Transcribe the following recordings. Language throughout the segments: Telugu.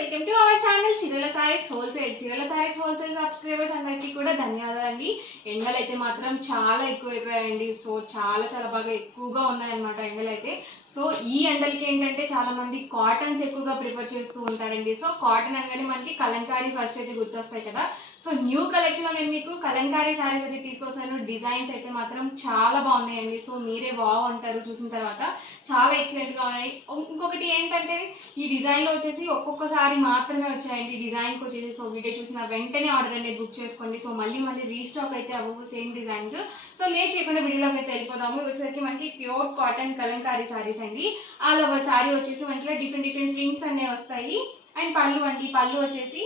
Welcome to our channel Chirala Sai's wholesale. Chirala Sai's wholesale subscribers అందరికీ కూడా ధన్యవాదాలండి. ఎండలు అయితే మాత్రం చాలా ఎక్కువైపోయాయండి. సో చాలా బాగా ఎక్కువగా ఉన్నాయన్నమాట ఎండలు అయితే. సో ఈ ఎండలకి ఏంటంటే చాలా మంది కాటన్స్ ఎక్కువగా ప్రిఫర్ చేస్తూ ఉంటారండి. సో కాటన్ అనగానే మనకి కలంకారీ ఫస్ట్ అయితే గుర్తొస్తాయి కదా. సో న్యూ కలెక్షన్ లో నేను మీకు కలంకారీ శారీస్ అయితే తీసుకొస్తాను. డిజైన్స్ అయితే మాత్రం చాలా బాగున్నాయండి. సో మీరే వావ్ అంటారు చూసిన తర్వాత. చాలా ఎక్సలెంట్ గా ఉన్నాయి. ఇంకొకటి ఏంటంటే ఈ డిజైన్ లో వచ్చేసి ఒక్కొక్కసారి మాత్రమే వచ్చాయండి డిజైన్ కి వచ్చేసి. సో వీడియో చూసిన వెంటనే ఆర్డర్ అనేది బుక్ చేసుకోండి. సో మళ్ళీ రీస్టాక్ అయితే అవ్వవు సేమ్ డిజైన్స్. సో లేట్ చేయకుండా వీడియోలోకి అయితే వెళ్ళిపోదాము. వచ్చేసరికి మనకి ప్యూర్ కాటన్ కలంకారీ సారీస్ అండి. ఆల్ ఓవర్ సారీ వచ్చేసి మనకి డిఫరెంట్ ప్రింట్స్ అనేవి వస్తాయి. అండ్ పళ్ళు అండి, పళ్ళు వచ్చేసి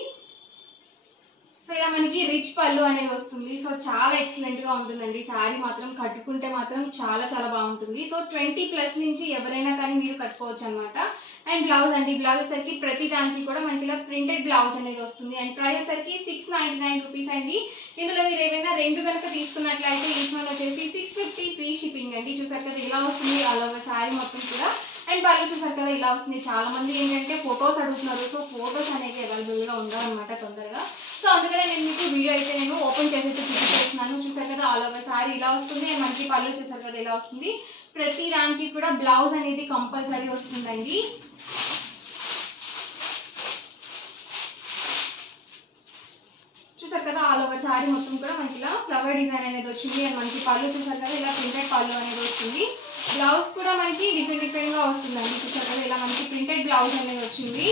సో ఇలా మనకి రిచ్ పళ్ళు అనేది వస్తుంది. సో చాలా ఎక్సలెంట్ గా ఉంటుందండి. శారీ మాత్రం కట్టుకుంటే మాత్రం చాలా బాగుంటుంది. సో 20+ నుంచి ఎవరైనా కానీ మీరు కట్టుకోవచ్చు అనమాట. అండ్ బ్లౌజ్ అండి, బ్లౌజ్ సరికి ప్రతి దానికి కూడా మనకి ఇలా ప్రింటెడ్ బ్లౌజ్ అనేది వస్తుంది. అండ్ ప్రైస్ సరికి 699 రూపీస్ అండి. ఇందులో మీరు ఏమైనా రెండు కనుక తీసుకున్నట్లయితే ఈచ్ వన్ వచ్చేసి 650 ఫ్రీ షిప్పింగ్ అండి. చూసారు కదా ఇలా వస్తుంది ఆల్ ఓవర్ శారీ మొత్తం కూడా. అండ్ పళ్ళు చూసారు కదా ఇలా వస్తుంది. చాలా మంది ఏంటంటే ఫొటోస్ అడుగుతున్నారు. సో ఫొటోస్ అనేవి అవైలబుల్ గా ఉండవు అనమాట తొందరగా. సో అందుకనే నేను మీకు వీడియో అయితే నేను ఓపెన్ చేసి అయితే చూపిస్తున్నాను. చూసారు కదా ఆల్ ఓవర్ సారీ ఇలా వస్తుంది. అండ్ మనకి పళ్ళు చూసారు కదా ఇలా వస్తుంది. ప్రతి దానికి కూడా బ్లౌజ్ అనేది కంపల్సరీ వస్తుందండి. చూసారు కదా ఆల్ ఓవర్ సారీ మొత్తం కూడా మనకి ఇలా ఫ్లవర్ డిజైన్ అనేది వచ్చింది. అండ్ మనకి పళ్ళు చూసారు కదా ఇలా ప్రింటెడ్ పళ్ళు అనేది వస్తుంది. బ్లౌజ్ కూడా మనకి డిఫరెంట్ గా వస్తుందండి. చూసారు కదా ఇలా మనకి ప్రింటెడ్ బ్లౌజ్ అనేది వచ్చింది.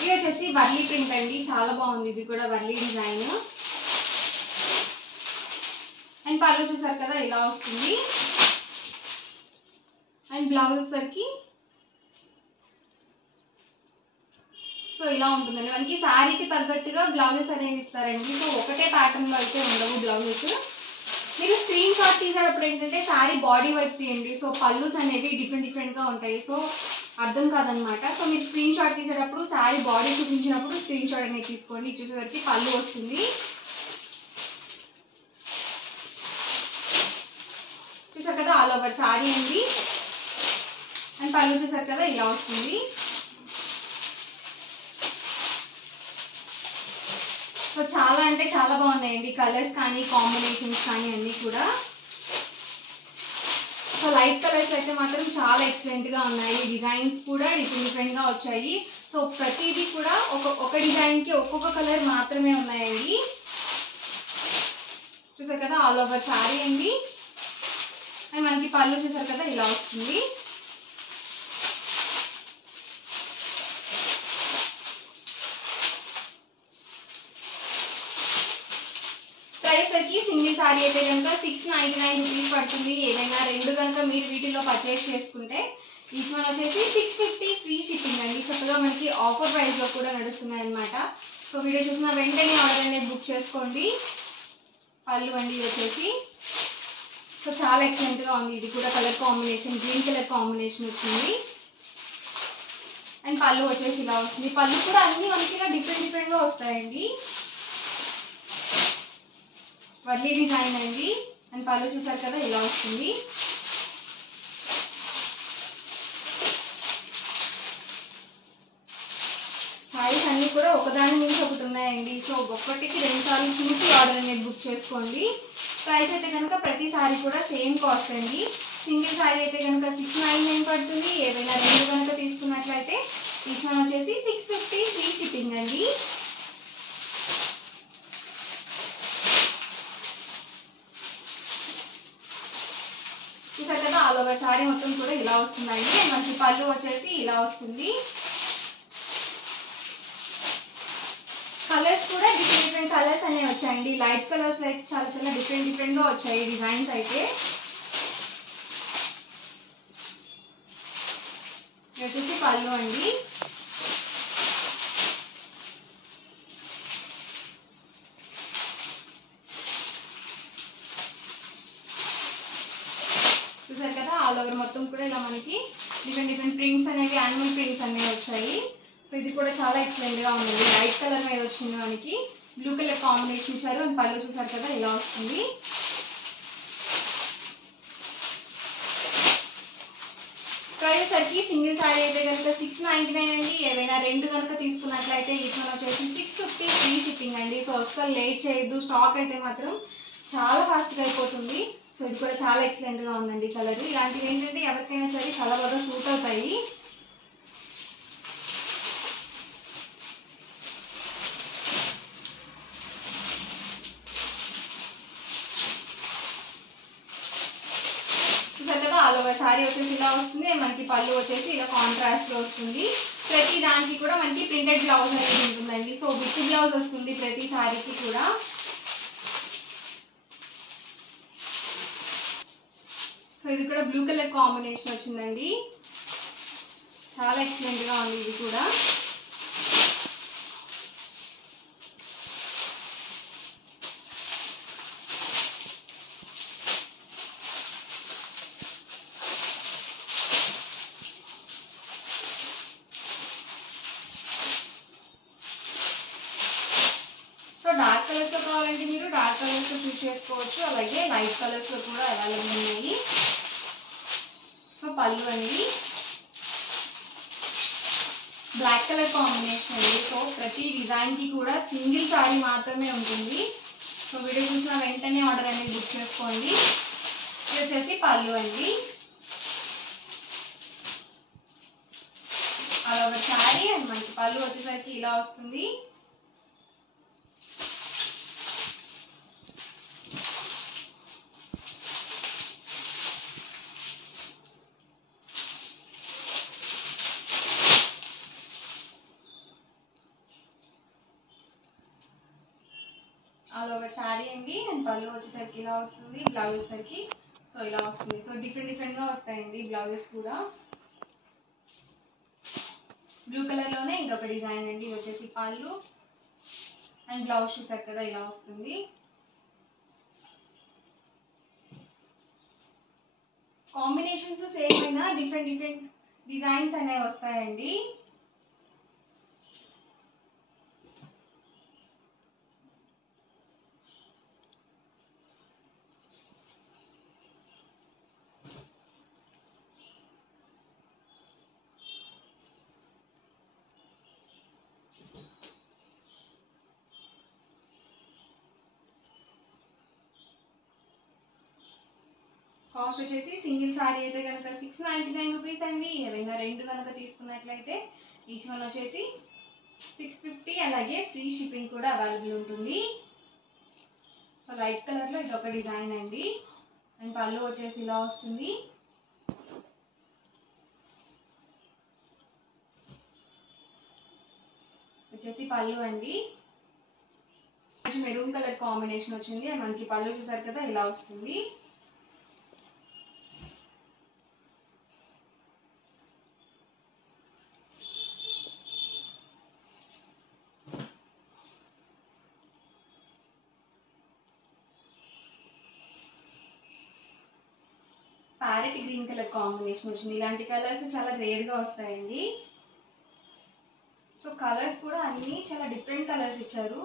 ఇది వచ్చేసి వర్లీ ప్రింట్ అండి, చాలా బాగుంది. ఇది కూడా వర్లీ డిజైన్. అండ్ పళ్ళు చూసారు కదా ఇలా వస్తుంది. అండ్ బ్లౌజ్ సరికి సో ఇలా ఉంటుందండి. మనకి శారీకి తగ్గట్టుగా బ్లౌజెస్ అనేవి ఇస్తారండి. సో ఒకటే ప్యాటర్న్ లో అయితే ఉండవు బ్లౌజెస్. మీరు స్క్రీన్ షాట్ తీసేటప్పుడు ఏంటంటే శారీ బాడీ వైపు తీయండి. సో పళ్ళుస్ అనేవి డిఫరెంట్ గా ఉంటాయి. సో అర్థం కాదనమాట. సో మీరు స్క్రీన్ షాట్ తీసేటప్పుడు శారీ బాడీ చూపించినప్పుడు స్క్రీన్ షాట్ అనేది తీసుకోండి. చూసేసరికి పళ్ళు వస్తుంది. చూసారు కదా ఆల్ ఓవర్ శారీ అండి. అండ్ పళ్ళు చూసారు కదా ఇలా వస్తుంది. సో చాలా అంటే చాలా బాగున్నాయండి. కలర్స్ కానీ కాంబినేషన్స్ కానీ అన్నీ కూడా. సో లైట్ కలర్స్ అయితే మాత్రం చాలా ఎక్సలెంట్ గా ఉన్నాయి. డిజైన్స్ కూడా డిఫరెంట్ గా వచ్చాయి. సో ప్రతిదీ కూడా ఒక డిజైన్ కి ఒక్కొక్క కలర్ మాత్రమే ఉన్నాయండి. చూసారు కదా ఆల్ ఓవర్ శారీ అండి. అండ్ మనకి పళ్ళు చూసారు కదా ఇలా వస్తుంది. సింగిల్ సారీ అయితే కనుక 699 రూపీస్ పడుతుంది. ఏదైనా రెండు కనుక మీరు వీటిలో పర్చేస్ చేసుకుంటే ఈచ్ వన్ వచ్చేసి 650 ఫ్రీ షిప్పింగ్ అండి. చక్కగా మనకి ఆఫర్ ప్రైస్ లో కూడా నడుస్తున్నాయి అనమాట. సో వీడియో చూసిన వెంటనే ఆర్డర్ అనేది బుక్ చేసుకోండి. పళ్ళు అండి వచ్చేసి సో చాలా ఎక్సలెంట్ గా ఉంది. ఇది కూడా colour combination green colour combination వచ్చింది. అండ్ పళ్ళు వచ్చేసి ఇలా వస్తుంది. పళ్ళు కూడా అన్ని మనకి ఇలా డిఫరెంట్ గా వస్తాయండి. వర్లీ డిజైన్ అండి. అండ్ పళ్ళు చూసారు కదా ఇలా వస్తుంది. సారీస్ అన్ని కూడా ఒకదాని నుంచి ఒకటి ఉన్నాయండి. సో ఒక్కటికి 2 సార్లు చూసి ఆర్డర్ అనేది బుక్ చేసుకోండి. ప్రైస్ అయితే కనుక ప్రతి సారీ కూడా సేమ్ కాస్ట్ అండి. సింగిల్ సారీ అయితే కనుక 699 పడుతుంది. ఏవైనా రెండు కనుక తీసుకున్నట్లయితే ఈచ్ వన్ వచ్చేసి 650 ఫ్రీ షిప్పింగ్ అండి. చూసారు కదా ఆల్ ఓవర్ సారీ మొత్తం కూడా ఇలా వస్తుందండి. మనకి పళ్ళు వచ్చేసి ఇలా వస్తుంది. కలర్స్ కూడా డిఫరెంట్ కలర్స్ అనేవి వచ్చాయండి. లైట్ కలర్స్ అయితే చాలా డిఫరెంట్ గా వచ్చాయి డిజైన్స్ అయితే. ఇది వచ్చేసి పళ్ళు అండి. చూసారు కదా ఆల్ ఓవర్ మొత్తం కూడా ఇలా మనకి డిఫరెంట్ ప్రింట్స్ అనేవి యానిమల్ ప్రింట్స్ అనేవి వచ్చాయి. సో ఇది కూడా చాలా ఎక్సలెంట్ గా ఉంది. లైట్ కలర్ మీద వచ్చింది మనకి. బ్లూ కలర్ కాంబినేషన్ ఇచ్చారు. అండ్ పళ్ళు చూసారు కదా ఇలా వస్తుంది. ప్రైస్ వచ్చేసరికి సింగిల్ సారీ అయితే కనుక 699 అండి. ఏవైనా రెండు కనుక తీసుకున్నట్లయితే ఈచ్ వన్ వచ్చేసి 650 ఫ్రీ షిప్పింగ్ అండి. సో అస్సలు లేట్ చేయొద్దు, స్టాక్ అయితే మాత్రం చాలా ఫాస్ట్గా అయిపోతుంది. సో ఇది కూడా చాలా ఎక్సలెంట్గా ఉందండి కలర్. ఇలాంటివి ఏంటంటే ఎవరికైనా సరే చాలా బాగా సూట్ అవుతాయి. చక్కగా ఆల్ ఓవర్ సారీ వచ్చేసి ఇలా వస్తుంది. మనకి పళ్ళు వచ్చేసి ఇలా కాంట్రాస్ట్ లో వస్తుంది. ప్రతి దానికి కూడా మనకి ప్రింటెడ్ బ్లౌజ్ అనేది ఉంటుందండి. సో విత్ బ్లౌజ్ వస్తుంది ప్రతి సారీకి కూడా. సో ఇది కూడా బ్లూ కలర్ కాంబినేషన్ వచ్చిందండి, చాలా ఎక్సలెంట్ గా ఉంది ఇది కూడా. సో డార్క్ కలర్స్ లో కావాలంటే మీరు డార్క్ కలర్స్ లో చూస్ చేసుకోవచ్చు, అలాగే లైట్ కలర్స్ లో కూడా అవైలబుల్ ఉన్నాయి. సో పళ్ళు అండి బ్లాక్ కలర్ కాంబినేషన్ అండి. సో ప్రతి డిజైన్ కి కూడా సింగిల్ సారీ మాత్రమే ఉంటుంది. సో వీడియో చూసిన వెంటనే ఆర్డర్ అనేది బుక్ చేసుకోండి. ఇది వచ్చేసి పళ్ళు అండి, అలా ఒక సారీ అండ్ మనకి పళ్ళు వచ్చేసరికి ఇలా వస్తుంది. ఆల్ ఓవర్ శారీ అండి అండ్ పళ్ళు వచ్చేసరికి ఇలా వస్తుంది, బ్లౌజ్ వచ్చేసరికి సో ఇలా వస్తుంది. సో డిఫరెంట్ గా వస్తాయండి బ్లౌజెస్ కూడా. బ్లూ కలర్ లోనే ఇంకొక డిజైన్ అండి, ఇది వచ్చేసి పళ్ళు అండ్ బ్లౌజ్ చూసారు కదా ఇలా వస్తుంది. కాంబినేషన్స్ సేమ్ అయినా డిఫరెంట్ డిజైన్స్ అనేవి వస్తాయండి. కాస్ట్ వచ్చేసి సింగిల్ సారీ అయితే కనుక 699 రూపీస్ అండి. ఏవైనా రెండు కనుక తీసుకున్నట్లయితే ఈచ్ వన్ వచ్చేసి 650, అలాగే ఫ్రీ షిప్పింగ్ కూడా అవైలబుల్ ఉంటుంది. సో లైట్ కలర్లో ఇది ఒక డిజైన్ అండి అండ్ పళ్ళు వచ్చేసి ఇలా వస్తుంది. వచ్చేసి పళ్ళు అండి, మెరూన్ కలర్ కాంబినేషన్ వచ్చింది అండ్ మనకి పళ్ళు చూసారు కదా ఇలా వస్తుంది. ప్యారెట్ గ్రీన్ కలర్ కాంబినేషన్ వచ్చింది. ఇలాంటి కలర్స్ చాలా రేర్ గా వస్తాయండి. సో కలర్స్ కూడా అన్ని చాలా డిఫరెంట్ కలర్స్ ఇచ్చారు.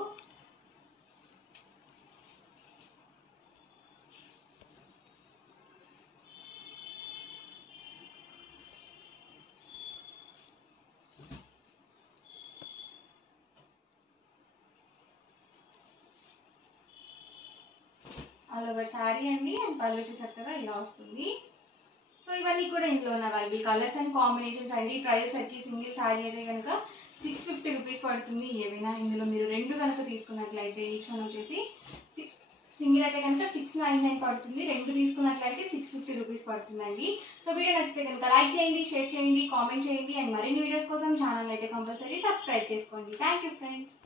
ఆల్ ఓవర్ శారీ అండి అండ్ పళ్ళు చూసారు కదా ఇలా వస్తుంది. సో ఇవన్నీ కూడా ఇందులో ఉన్న అవైలబుల్ కలర్స్ అండ్ కాంబినేషన్స్ అండి. ప్రైస్ సరికి సింగిల్ శారీ అయితే కనుక 650 రూపీస్ పడుతుంది. ఏవైనా ఇందులో మీరు రెండు కనుక తీసుకున్నట్లయితే ఈచ్ వన్ వచ్చేసి సింగిల్ అయితే కనుక 699 పడుతుంది, రెండు తీసుకున్నట్లయితే 650 రూపీస్ పడుతుందండి. సో వీడియో నచ్చితే కనుక లైక్ చేయండి, షేర్ చేయండి, కామెంట్ చేయండి అండ్ మరిన్ని వీడియోస్ కోసం ఛానల్ అయితే కంపల్సరీ సబ్స్క్రైబ్ చేసుకోండి. Thank you friends.